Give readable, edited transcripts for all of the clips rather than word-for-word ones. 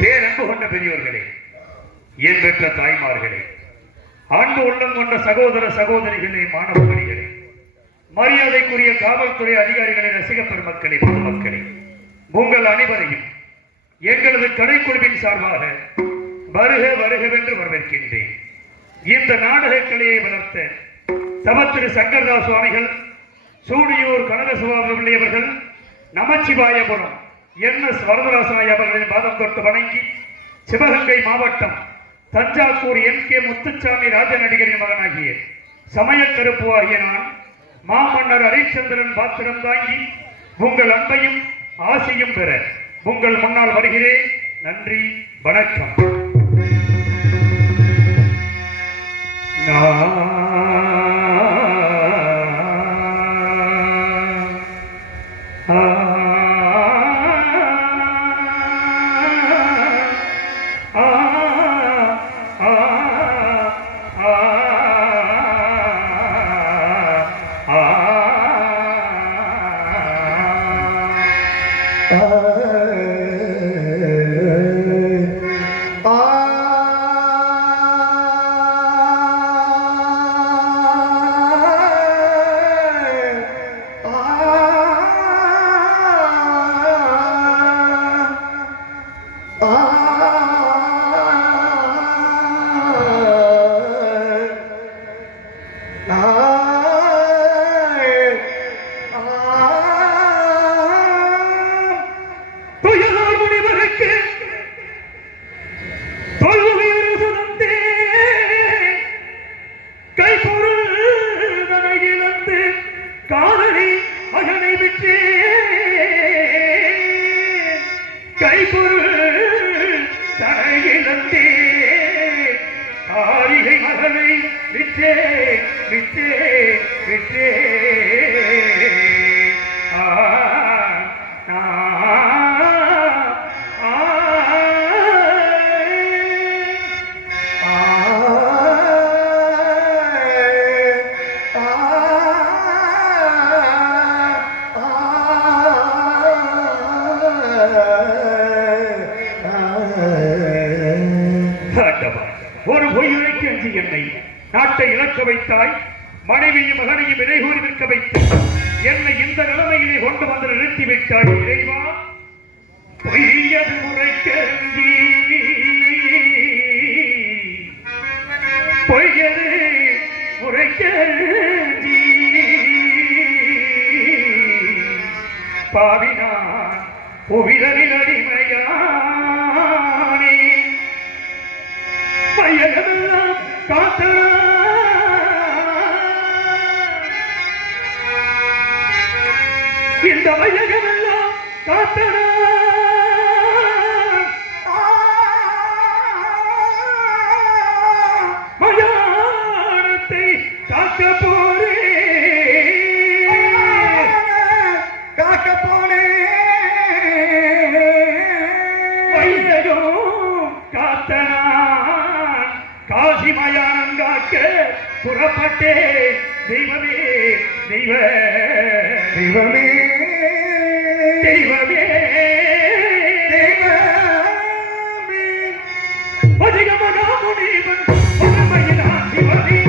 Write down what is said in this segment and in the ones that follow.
பேரன்பு கொண்ட பெரியவர்களே, என் பெற்ற தாய்மார்களே, அன்பு உள்ளம் கொண்ட சகோதர சகோதரிகளே, மாணவ மணிகளே, மரியாதைக்குரிய காவல்துறை அதிகாரிகளே, ரசிக பெருமக்களே, பொதுமக்களே, உங்கள் அனைவரையும் எங்களது கலைக்குழுவின் சார்பாக வருக வருகவென்று வரவேற்கின்றேன். இந்த நாடக கலையை வளர்த்த தவத்திரு சங்கரதாஸ் சுவாமிகள், சூடியூர் கனகசுவாமியவர்கள், நமச்சிவாயபுரம் NS வரதராசாய் அவர்களின் பாதம் தொட்டு வணங்கி, சிவகங்கை மாவட்டம் தஞ்சாவூர் NK முத்துச்சாமி ராஜநடிகரின் மகனாகிய சமயக்கருப்பு ஆகிய நான் மாமன்னர் ஹரிச்சந்திரன் பாத்திரம் தாங்கி உங்கள் அன்பையும் ஆசையும் பெற உங்கள் முன்னால் வருகிறேன். நன்றி, வணக்கம். ஒரு பொய்யுரைக்கு அஞ்சி என்னை நாட்டை இழக்க வைத்தாய். மனைவியும் மகனையும் விதை கூறி விற்க வைத்து என்னை இந்த நிலைமையிலே கொண்டு வந்து நிறுத்திவிட்டாய். இறைவா, பொய்யது முறைக்கஞ்சி, பொய்யது முறைக்கஞ்சி, பாவினான் புவிதனில் அடிமையானே, பையகமெல்லாம் காத்தனா, இந்த வையகமெல்லாம் காத்தனா, மயானத்தை காக்க போரே, காக்க போனே, வையகம் காத்தனா, காசி மயானம் காக்க புறப்பட்டே. தெய்வமே, தெய்வ தெய்வமே, தெய்வமே, தெய்வமே, அதிகமகா முனிவன் ஒருமையினான் சிவனே,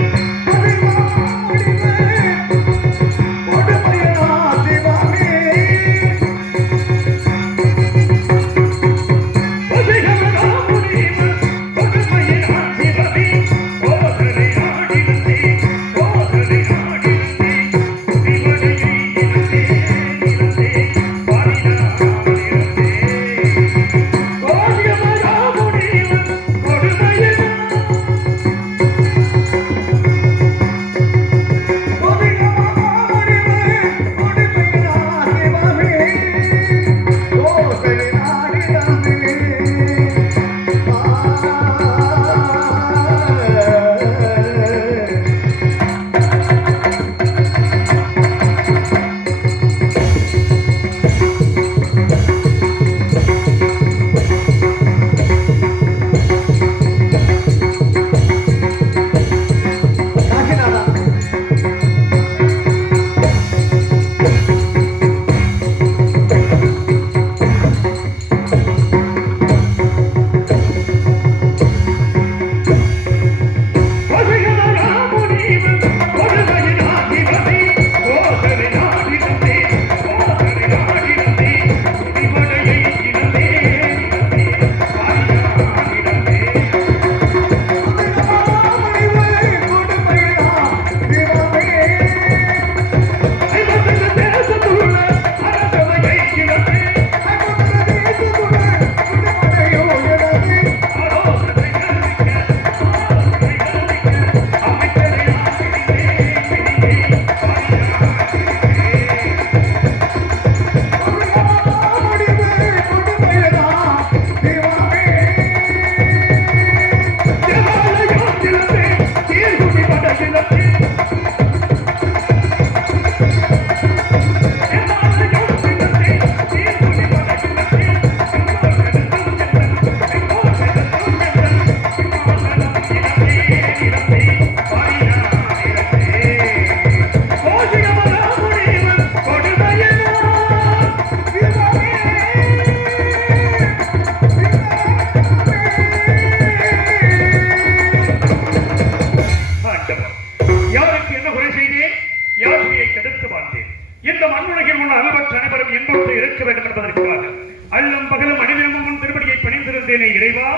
கொண்டேனே இறைவா,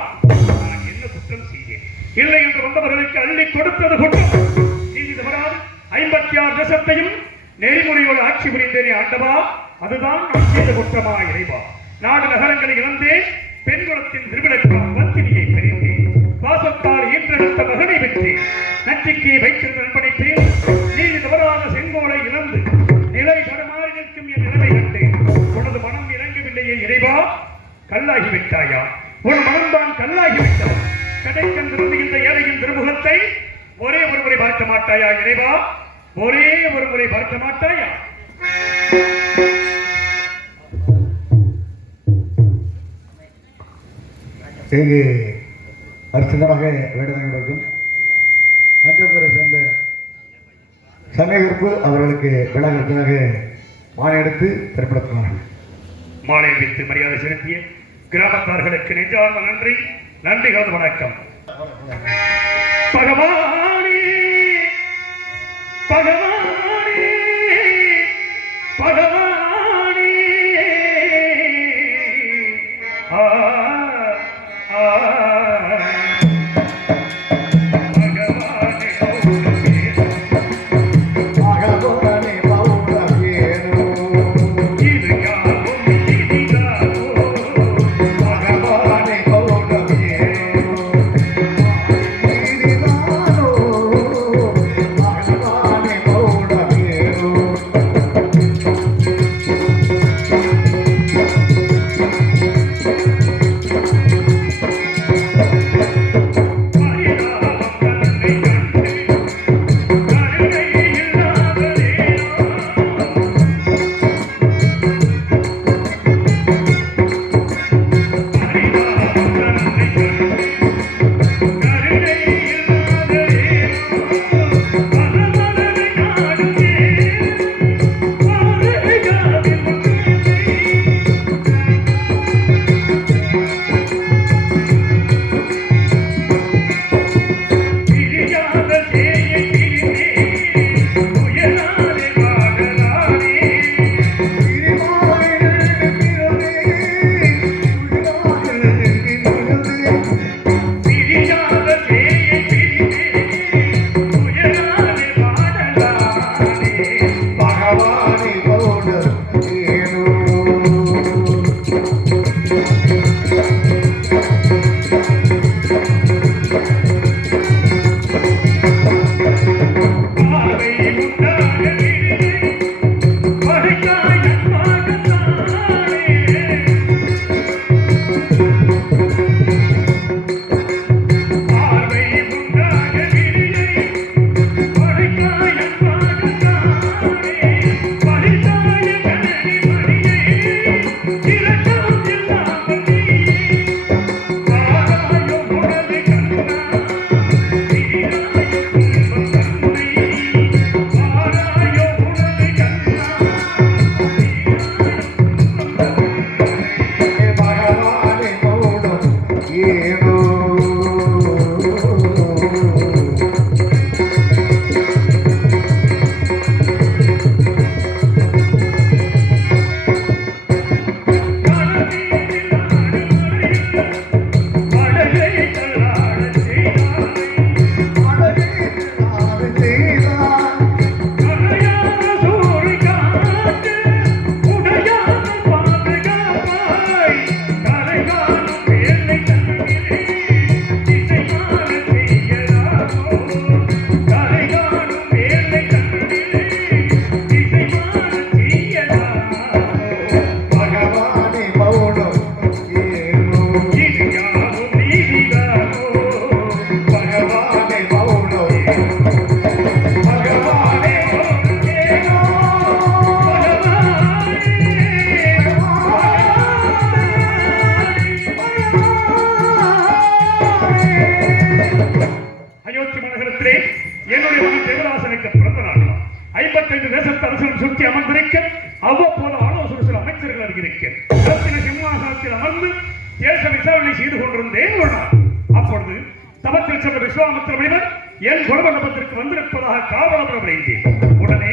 நான் என்ன குற்றம் செய்தேன்? இல்லை என்று வந்தவர்களுக்கு அள்ளி கொடுத்தது குற்றம். நீதி தவறாது 56 தேசத்தையும் நெறிமுறையோடு ஆட்சி புரிந்தேனே ஆண்டவா, அதுதான் நான் செய்த குற்றமா இறைவா? நாடு நகரங்களை இழந்தேன், பெண்குலத்தின் திருவிழக்கான வந்தினியை பெறிந்தேன், வாசத்தால் ஈன்றெடுத்த மகனை பெற்றேன், நச்சிக்கு வைத்திருந்த நண்பனைத்தேன். நீதி தவறாத செங்கோலை இழந்து நிலை தடுமாறி நிற்கும் என் நிலைமை கண்டேன். உனது மனம் இறங்கவில்லையே இறைவா, கல்லாகிவிட்டாயா? உன் மனம்தான் கல்லாகிவிட்டாய். கடைக்கந்திருந்து இந்த ஏழையின் திருமுகத்தை ஒரே ஒரு முறை பார்க்க மாட்டாயா இறைவா? ஒரே ஒரு முறை பார்க்க மாட்டாயா? இங்கு அர்ச்சகராக வேடனாக நன்றபுரை சேர்ந்த சமயகற்பு அவர்களுக்கு விழாவிற்காக மாலை எடுத்து திரைப்படத்தினார்கள். மாலை வைத்து மரியாதை செலுத்திய கிராமத்தார்களுக்கு நெஞ்சார்ந்த நன்றி. நன்றி கலந்து வணக்கம். பகவானே பகவானே பகவானே ஆ தேச விசாரணை செய்து கொண்டிருந்தேன். அப்பொழுது தவத்தில் சென்ற விஸ்வாமித்திர முனிவர் என் குலமண்டபத்திற்கு வந்திருப்பதாக காவலபுரம் அடைந்தேன். உடனே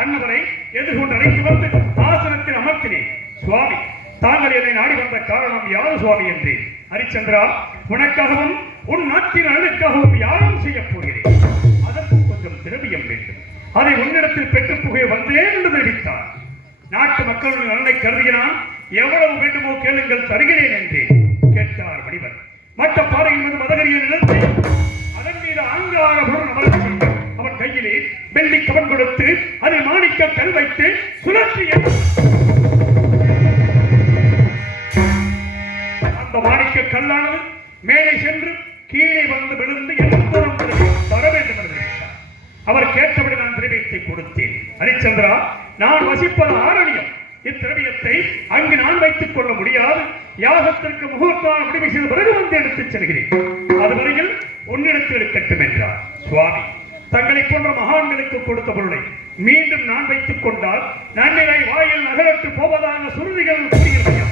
அன்னவரை எதிர்கொண்டு அழைத்து வந்து ஆசனத்தில் அமர்த்தினேன். சுவாமி, தாங்கள் என்னை நாடி வந்த காரணம் யாது சுவாமி என்றேன். ஹரிச்சந்திரா, உனக்காகவும் உன் நாட்டின் அழலுக்காகவும் யாரும் செய்ய போகிறேன். அதற்கு கொஞ்சம் திரவியம் வேண்டும். அதை உன்னிடத்தில் பெற்று புகை வந்தேன் என்று தெரிவித்தார். நாட்டு மக்களுடைய நலனை கருதினான். எவ்வளவு வேண்டுமோ கேளுங்கள், தருகிறேன் என்று கேட்டார் மணிவர். மற்ற பாறை என்பது மதகரியை நிறுத்தி அதன் மீது ஆங்காரபுடன் அமரச் செய்து அவன் கையிலே வெள்ளி கவன் கொடுத்து அதை மாணிக்க கல் வைத்து சுழற்றி அந்த மாணிக்க கல்லானது மேலே சென்று கீழே வந்து விழுந்து எந்தப்புறம் தர வேண்டும் என்று நினைத்தார். அவர் கேட்டபடி நான் திரவியத்தை கொடுத்தேன். ஹரிச்சந்திரா, நான் வசிப்பது ஆரணியம். இத்திரவியத்தை அங்கு நான் வைத்துக் கொள்ள முடியாது. யாகத்திற்கு முகூர்த்தம் முடிவு செய்த பிறகு வந்து எடுத்துச் செல்கிறேன். அதுவரையில் உன்னிடத்தில் இருக்கட்டும் என்றார். சுவாமி, தங்களை போன்ற மகான்களுக்கு கொடுத்த பொருளை மீண்டும் நான் வைத்துக் கொண்டால் நன்னிலை வாயில் நகரத்து போவதாக சுருதிகள் கூறுகிறதையா?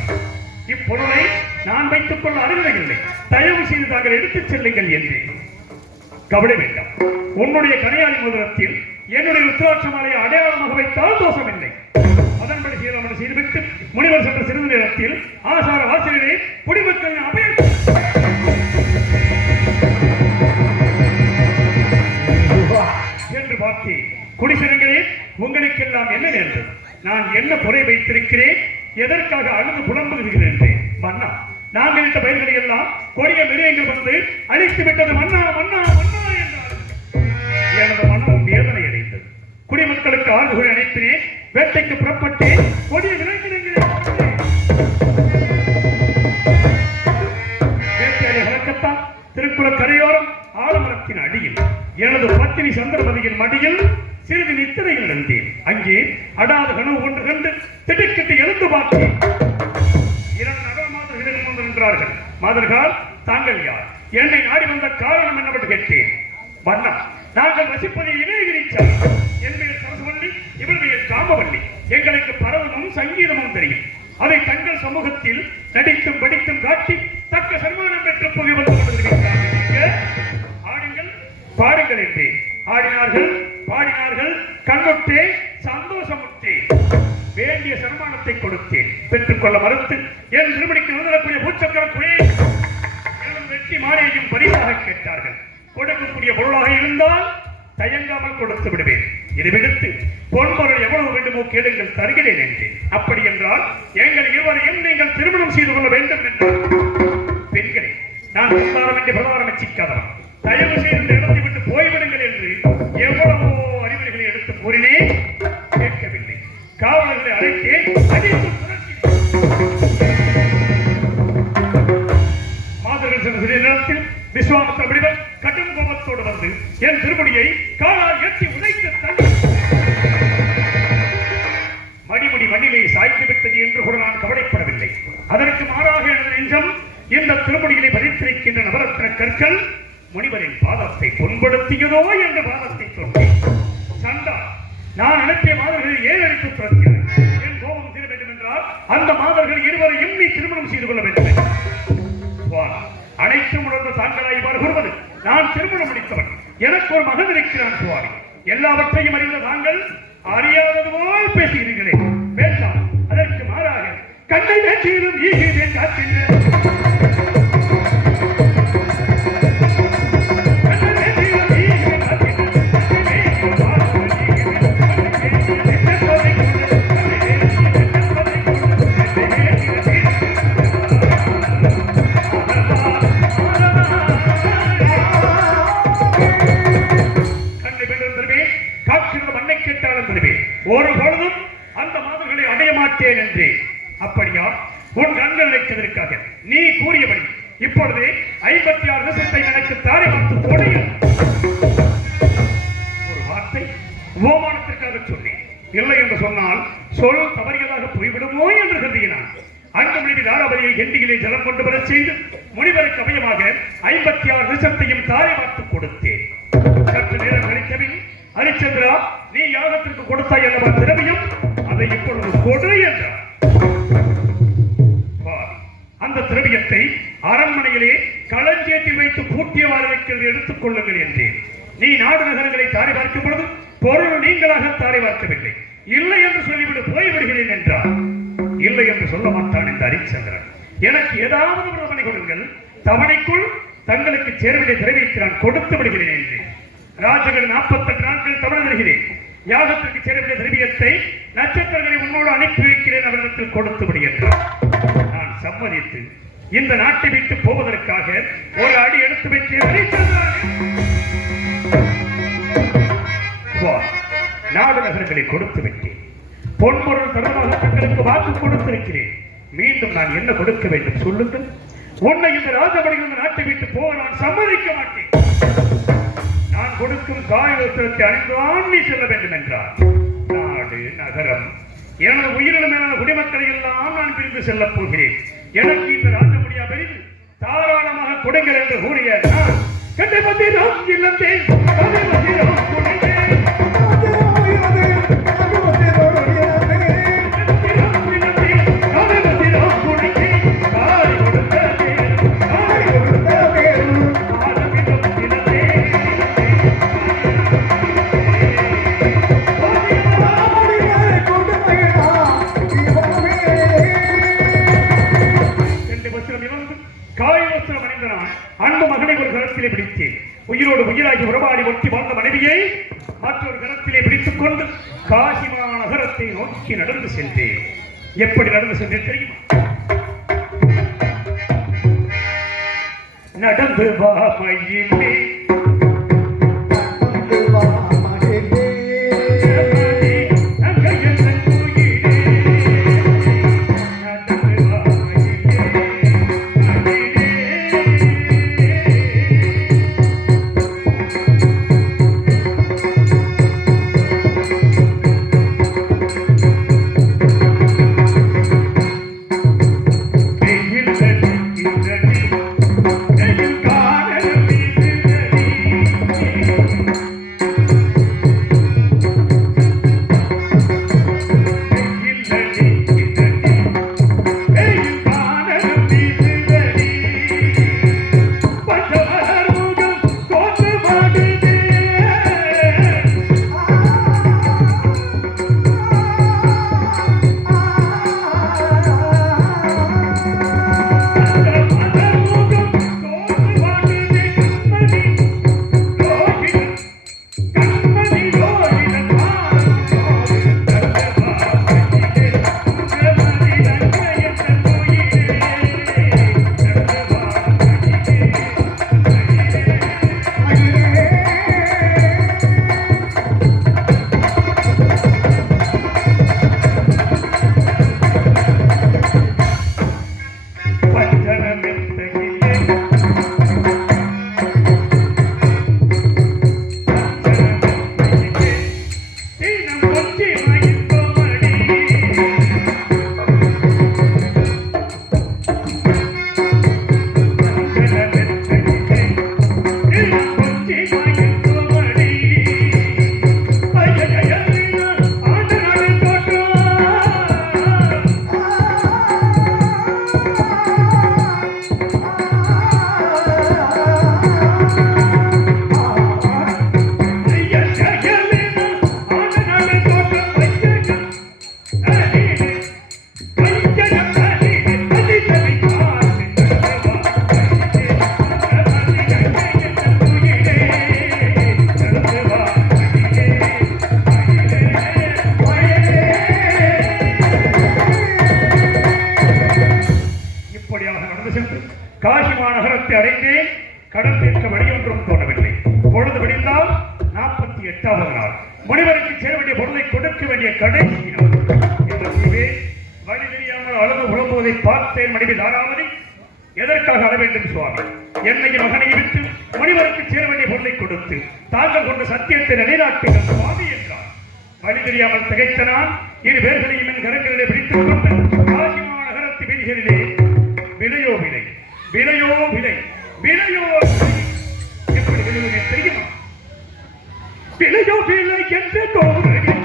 இப்பொருளை நான் வைத்துக் கொள்ள அறிவில்லை. தயவு செய்து தாங்கள் எடுத்துச் செல்லுங்கள் என்றேன். கவலை வேண்டாம். உன்னுடைய கரையாளி மோதிரத்தில் என்னுடைய ருத்ராட்ச மாலையை அடையாளமாக வைத்தால் தோஷமில்லை. அதன்படி சீரமணம் செய்துவிட்டு முனிவர் சென்ற சிறிது நேரத்தில் ஆசார வாசலிலே குடிமக்கள் அபயம் என்று பார்த்தேன். குடிசனங்களே, உங்களுக்கெல்லாம் என்ன நேர்ந்தது? நான் என்ன குறை வைத்திருக்கிறேன்? எதற்காக அழுது புலம்புகிறீர்கள் என்றேன். மன்னா, நாங்கள் இட்ட பயிர்களை எல்லாம் கொடிய மிருகங்கள் வந்து அழித்து விட்டது. மன்னா மன்னா மன்னா என்றார். எனது மனம் வேதனை அடைந்தது. குடிமக்களுக்கு ஆறுகளை அனைத்தினேன். வேட்டைக்கு புறப்பட்டு கொடிய விலங்கினங்களை வேட்டையாடி வழக்கத்தான் திருக்குள கரையோரம் ஆலமரத்தின் அடியில் எனது பத்தினி சந்திரபதியின் மடியில் சிறிது நித்திரையில் இருந்தேன். அங்கே அடாத கனவு ஒன்று கண்டு திடுக்கிட்டு எழுந்து பார்த்தேன். 2 நகர மாதர்கள் முன் நின்றார்கள். மாதர்கள், தாங்கள் யார்? என்னை நாடி வந்த காரணம் என்னவென்று கேட்டேன். மன்னா, நாங்கள் வசிப்பது இமயகிரிச்சார். என் பெயர் சரஸ்வல்லி, இவள் பெயர் காமவல்லி. எங்களுக்கு பரவமும் சங்கீதமும் தெரியும். அதை தங்கள் சமூகத்தில் நடித்தும் படித்தும் காட்டி தக்க சன்மானம் பெற்று புகை வந்து கொண்டிருக்கிறார்கள். ஆடுங்கள், பாடுங்கள் என்றேன். ஆடினார்கள், பாடினார்கள். கண்ணுட்டே சந்தோஷமுட்டே வேண்டிய சன்மானத்தை கொடுத்தேன். பெற்றுக் கொள்ள மறுத்து என் திருமணிக்கு உதவக்கூடிய பூச்சக்கரக்குழே எனது வெற்றி மாலையையும் பரிசாக கேட்டார்கள். கொடுக்கக்கூடிய பொருளாக இருந்தால் தயங்காமல் கொடுத்து விடுவேன். இது விடுத்து பொன்பொருள் எவ்வளவு வேண்டுமோ கேளுங்கள், தருகிறேன் என்றேன். அப்படி என்றால் எங்கள் இருவரையும் நீங்கள் திருமணம் செய்து கொள்ள வேண்டும் என்றார். பெண்களே, நான் பிரதாரம் என்று பிரதாரம் வச்சிக்காதவன். தயவு செய்து இடத்தை விட்டு போய்விடுங்கள் என்று எவ்வளவோ அறிவுரைகளை எடுத்து கூறினேன். கேட்கவில்லை. காவலர்களை அழைத்தேன். அடித்து மாதர்கள் சென்ற சிறிய நேரத்தில் விஸ்வாமித்திர முனிவர் கடும் கோபத்தோடு வந்து என் திருமுடியை காலால் எட்டி உதைத்து மடிமுடி மண்ணிலே சாய்த்து விட்டது என்று கூட நான் கவலைப்படவில்லை. அதற்கு மாறாக எனது நெஞ்சம் இந்த திருமுடியிலே பதித்திருக்கின்ற நவரத்ன கற்கள் முனிவரின் பாதத்தை புண்படுத்தியதோ என்ற பாதத்தை சொன்னேன். சண்டா, நான் அனுப்பிய மாதர்களை ஏன் அடித்து துரத்தினார்? என் கோபம் தீர வேண்டும் என்றால் அந்த மாதர்கள் இருவரையும் நீ திருமணம் செய்து கொள்ள வேண்டும். அனைத்தும் உணர்ந்த தாங்களாய் இவ்வாறு கூறுவது, நான் திருமணம் முடித்தவன். எனக்கு ஒரு மகன் இருக்கிறான் சுவாமி. எல்லாவற்றையும் அறிந்த தாங்கள் அறியாதது போல் பேசுகிறீர்களே. வேண்டாம். அதற்கு மாறாக கண்ணை வேற்றியும் ஈகிதே காக்கின்ற ஒரு பொழுதும் அந்த மாதர்களை அடைய மாட்டேன் என்று. அப்படியா? உன் கண்கள் நினைத்ததற்காக நீ கூறியபடி இப்பொழுதே 56 நிமிஷத்தை எனக்கு தாரை பார்த்து கொடையும் ஒரு வார்த்தை ஓமானத்திற்காக சொன்னேன். இல்லை என்று சொன்னால் சொல் தவறியதாக போய்விடுமோ என்று கருதினான். அங்கு முனிவி தாராபதியை கெண்டியிலே ஜலம் கொண்டு வரச் செய்து முனிவருக்கு அபயமாக 56 நிமிஷத்தையும் தாரை பார்த்து கொடுத்தேன். சற்று நேரம் கழிக்கவில், ஹரிச்சந்திரா, நீ யாகத்திற்கு கொடுத்தாய் அல்லவா திரவியம், அதை இப்பொழுது கொடு என்றார். அந்த திரவியத்தை அரண்மனையிலே களஞ்சியத்தில் வைத்து பூட்டியவாறு வைக்கிறது, எடுத்துக் கொள்ளுங்கள் என்றேன். நீ நாடு நகரங்களை தாரை பார்க்கும் பொழுது பொருள் நீங்களாக தாரை பார்க்கவில்லை. இல்லை என்று சொல்லிவிட்டு போய்விடுகிறேன் என்றார். இல்லை என்று சொல்ல மாட்டான் இந்த ஹரிச்சந்திரன். எனக்கு ஏதாவது ஒரு தவணை கொடுங்கள், தவணைக்குள் தங்களுக்கு சேர்வதை தெரிவித்து நான் கொடுத்து விடுகிறேன் என்று ராஜகன் 48 நாட்கள் தவணை தருகிறேன். யாகத்திற்கு சேரவேண்டிய திரவியத்தை நட்சத்திரங்களை உன்னோடு அனுப்பி வைக்கிறேன், அவரிடத்தில் கொடுத்து விடுகின்றார். நான் சம்மதித்து இந்த நாட்டை விட்டு போவதற்காக ஒரு அடி எடுத்து வைத்து நாடு நகரங்களை கொடுத்து விட்டேன். பொன்பொருள் தருவதாக தங்களுக்கு வாக்கு கொடுத்திருக்கிறேன். மீண்டும் நான் என்ன கொடுக்க வேண்டும் சொல்லுங்கள். உன்னை இந்த ராஜபடியில் இந்த நாட்டை விட்டு போக நான் சம்மதிக்க மாட்டேன். நான் கொடுக்கும் காயவஸ்திரத்தை அணிந்துதான் நீ செல்ல வேண்டும் என்றார். நாடு நகரம் எனது உயிரிழந்த மேலான குடிமக்களை எல்லாம் நான் பிரிந்து செல்லப் போகிறேன். எனக்கு இந்த ராஜமுடியா பெரிது தாராளமாக கொடுங்கள் என்று கூறிய நான் கண்டை மத்திரம் இல்லத்தை உயிரோடு உயிராகி உறவாடி ஒட்டி வாழ்ந்த மனைவியை மற்றொரு கரத்திலே பிடித்துக் கொண்டு காசிமா நகரத்தை நோக்கி நடந்து சென்றேன். எப்படி நடந்து சென்றேன் தெரியுமா? நடந்து வா மயிலே காசிமா நகரத்தை அடைந்தேன். கடத்திற்கு வழியொன்றும் தோணவில்லை. பொழுது விடிந்தால் 48வது நாள் முனிவருக்கு சேர வேண்டிய பொருளை கொடுக்க வேண்டிய கடைசி வழி தெரியாமல் அழுது உழம்புவதை பார்த்தேன். மனைவி தாராவதி எதற்காக அழ வேண்டும் சுவாமி? என்னையும் மகனையும் விட்டு முனிவருக்கு சேர வேண்டிய பொருளை கொடுத்து தாங்கள் கொண்ட சத்தியத்தை நிலைநாட்டுங்கள் சுவாமி என்றார். வழி தெரியாமல் திகைத்த நான் இரு பேர்களையும் என் கரங்களிலே பிடித்துக் கொண்டு காசிமா நகரத்து வீதிகளிலே விலையோ விலை, விலையோ விலை, விலையோ எப்படி விழுவது தெரியுமா? விலையோ விலை என்று தோன்றுகின்றேன்.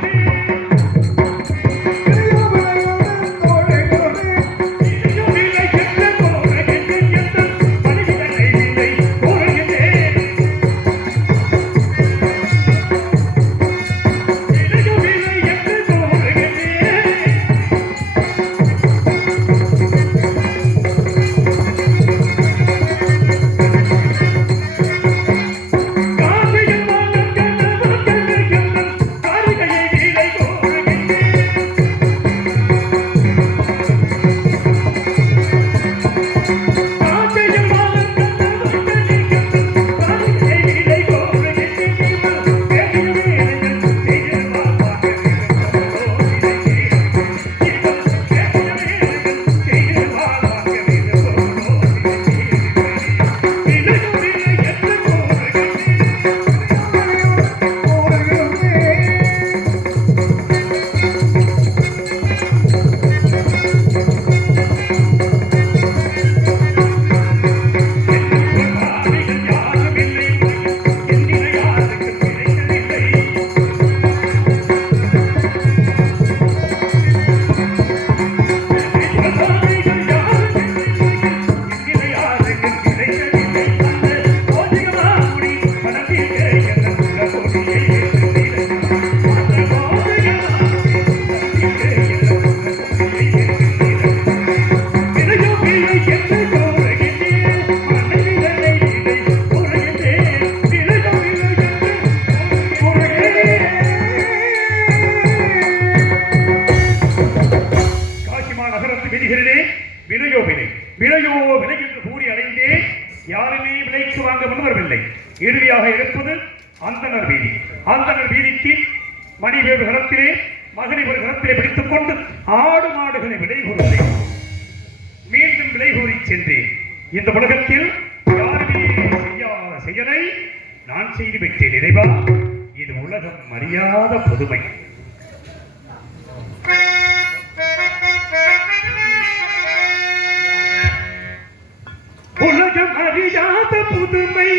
யாருமே விலைக்கு வாங்க முன்வரவில்லை. இறுதியாக இருப்பது அந்தனர் வீதி. அந்தனர் வீதிக்கு மணிவேறு கரத்திலே மகனை ஒரு கரத்திலே பிடித்துக் கொண்டு ஆடு மாடுகளை விலை கூறுகிறேன். மீண்டும் விலை கூறி சென்றேன். இந்த உலகத்தில் யாருமே செய்யாத செயலை நான் செய்து விட்டேன். இறைவா, இது உலகம் அறியாத புதுமை. உலகம் அறியாத புதுமை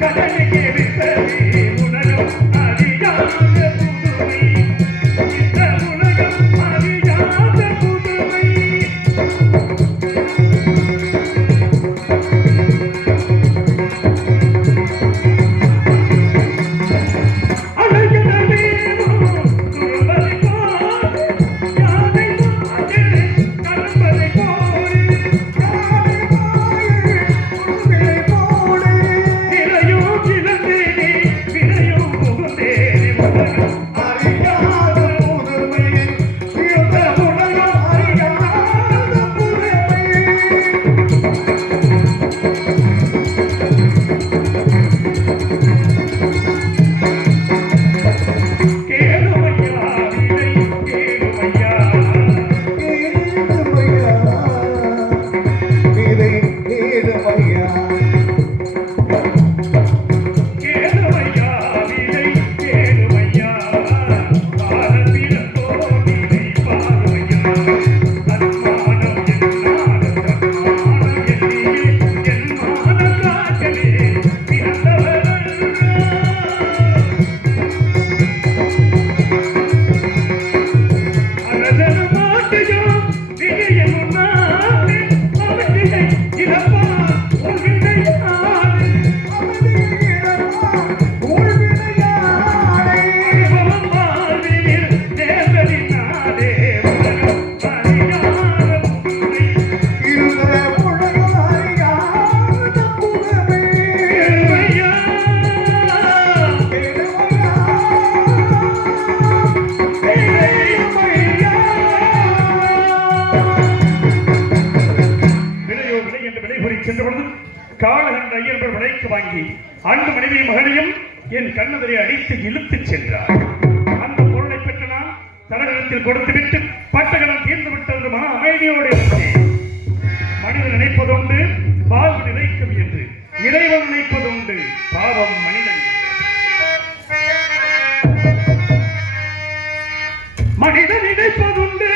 கடலுக்கு விட்டது. உலகம் அறியாத புதுமை, இந்த உலகம் அறியாத புதுமை. காலகண்ட ஐயர்கள் விலைக்கு வாங்கி அன்பு மனைவியும் மகனையும் என் கண்ணவரை அடித்து இழுத்துச் சென்றார். அந்த பொருளை பெற்று நான் தலைவரத்தில் கொடுத்துவிட்டு பட்டகலம் தீர்ந்து விட்டது மன அமைதியோடு இருந்தேன். மனிதன் நினைப்பதுண்டு வாழ்வு நிலைக்கும் என்று, இறைவன் நினைப்பதுண்டு பாவம் மனிதன். மனிதன் நினைப்பதுண்டு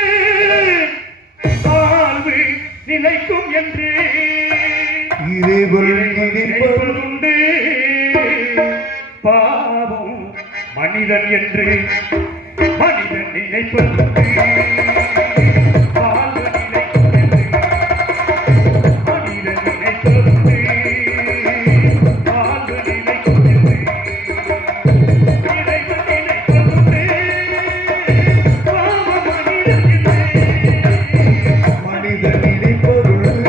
வாழ்வு நிலைக்கும் என்று, நினைப்பதுண்டு பாவம் மனிதன் என்று. மனிதன் நினைப்பதுண்டு வாழ்வு நிலைக்கும் என்று, மனிதன் நினைப்பதுண்டு வாழ்வு நிலைக்கும் என்று. இறைவன் நினைப்பதுண்டு பாவம் மனிதன் என்று. மனிதன் நினைப்பதுண்டு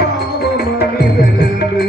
பாவம் மனிதன் என்று.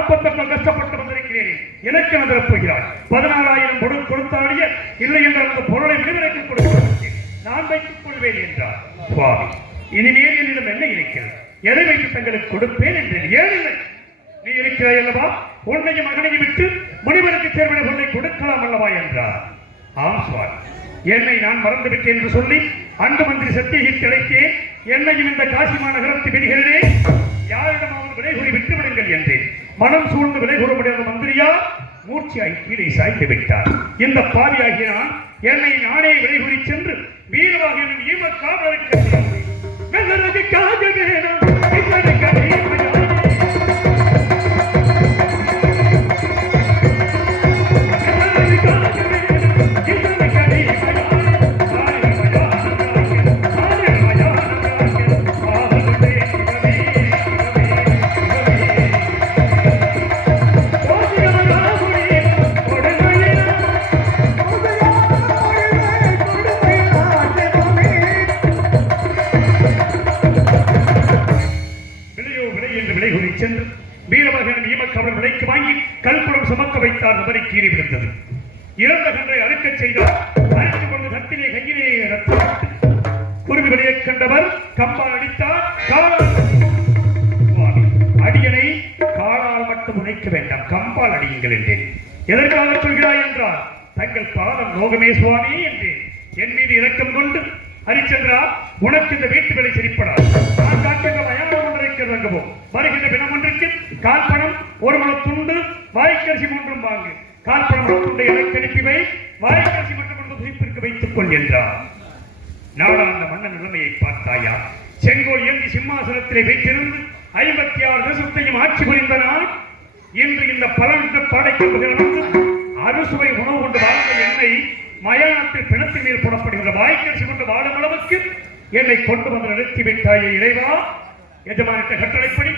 48 கஷ்டப்பட்டு வந்திருக்கிறேன். எனக்கு வந்திருப்போகிறாய் 16,000 கொடுத்தாடிய இல்லை என்ற அந்த பொருளை விடுதலைக்கு கொடுப்பதற்கு நான் வைத்துக் கொள்வேன் என்றார். சுவாமி, இனிமேல் என்னிடம் என்ன இருக்கிறது? எதை வைத்து தங்களுக்கு கொடுப்பேன் என்றேன். ஏன் இல்லை? நீ இருக்கிறாய் அல்லவா? உன்னையும் மகனையும் விட்டு முனிவருக்கு சேர்விட பொருளை கொடுக்கலாம் அல்லவா என்றார். ஆம் சுவாமி, என்னை நான் மறந்துவிட்டேன் என்று சொல்லி அன்பு மந்திரி சத்தியகிற்கு அழைத்தேன். என்னையும் இந்த காசி மாநகரத்து விதிகளே யாரிடமாவது விலை கூறி விட்டுவிடுங்கள் என்றேன். மனம் சூழ்ந்து விலை கூற முடியாத மந்திரியா மூர்ச்சியாய் கீழே சாய்ந்து விட்டார். இந்த பாவியாகிய நான் என்னை நானே விலை கூறி சென்று வீரவாக என்னும் ஈமக்காவலருக்கு சென்று வீரமகன் ஈமக்கவல் விலைக்கு வாங்கி கல்புடம் சுமக்க வைத்தார். நபரை கீறி விழுந்தது. இறந்த கன்றை அறுக்கச் செய்தார். அறுத்துக் கொண்டு கத்திலே கையிலே ரத்தம் குருவி வெளியே கண்டவர் கம்பால் அடித்தார். அடியனை காலால் மட்டும் உழைக்க வேண்டாம், கம்பால் அடியுங்கள் என்றேன். எதற்காக சொல்கிறாய் என்றார். தங்கள் பாதம் நோகமே சுவாமி என்றேன். என் மீது இரக்கம் கொண்டு ஹரிச்சந்திரா, உனக்கு இந்த வீட்டு வேலை சரிப்படாது. நான் காட்டுகிற மயானம் ஒன்று இருக்கிறது. வருகின்ற தினம் ஒன்றுக்கு கால்பணம் ஒரு மண துண்டு வாய்க்கரிசி ஒன்றும் வாங்கு. கால்பணம் துண்டை எனக்கு அனுப்பிவை, வாய்க்கரிசி மட்டும் கொண்டு புதுப்பிற்கு வைத்துக் கொள் என்றார். நாடாந்த மன்னன் நிலைமையை பார்த்தாயா? செங்கோல் ஏந்தி சிம்மாசனத்திலே வைத்திருந்து 56 தேசத்தையும் ஆட்சி புரிந்த நாள் இன்று இந்த பலன் பாடைக்கு அறுசுவை உணவு கொண்டு வாழ்ந்த என்னை மயானத்தில் பிணத்தின் மேல் போடப்படுகின்ற வாய்க்கரிசி கொண்டு வாழும் அளவுக்கு என்னை கொண்டு வந்து நிறுத்திவிட்டாயே இறைவா. எஜமானிட்ட கட்டளைப்படி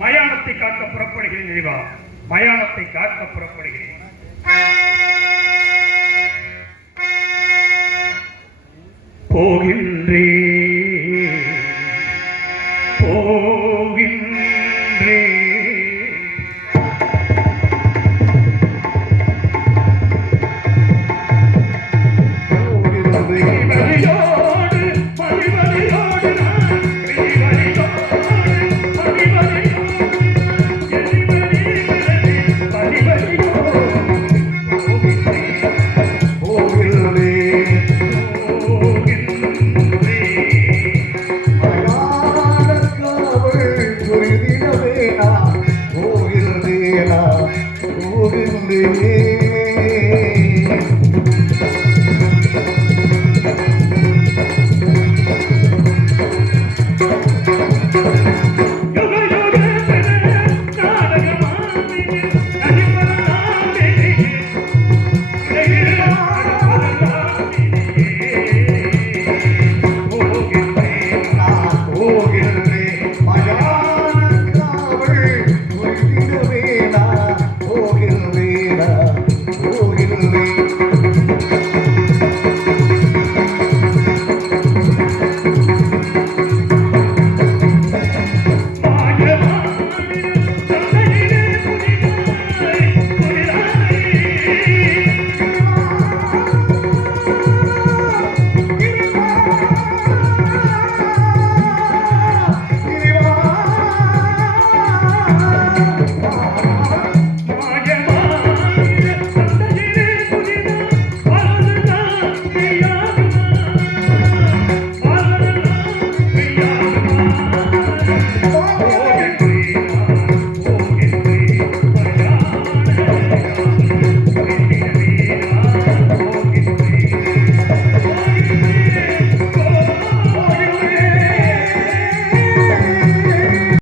மயானத்தை காக்க புறப்படுகிறேன் இறைவா. மயானத்தை காக்க புறப்படுகிறேன். போகின்றே போகின்றே போகின்றே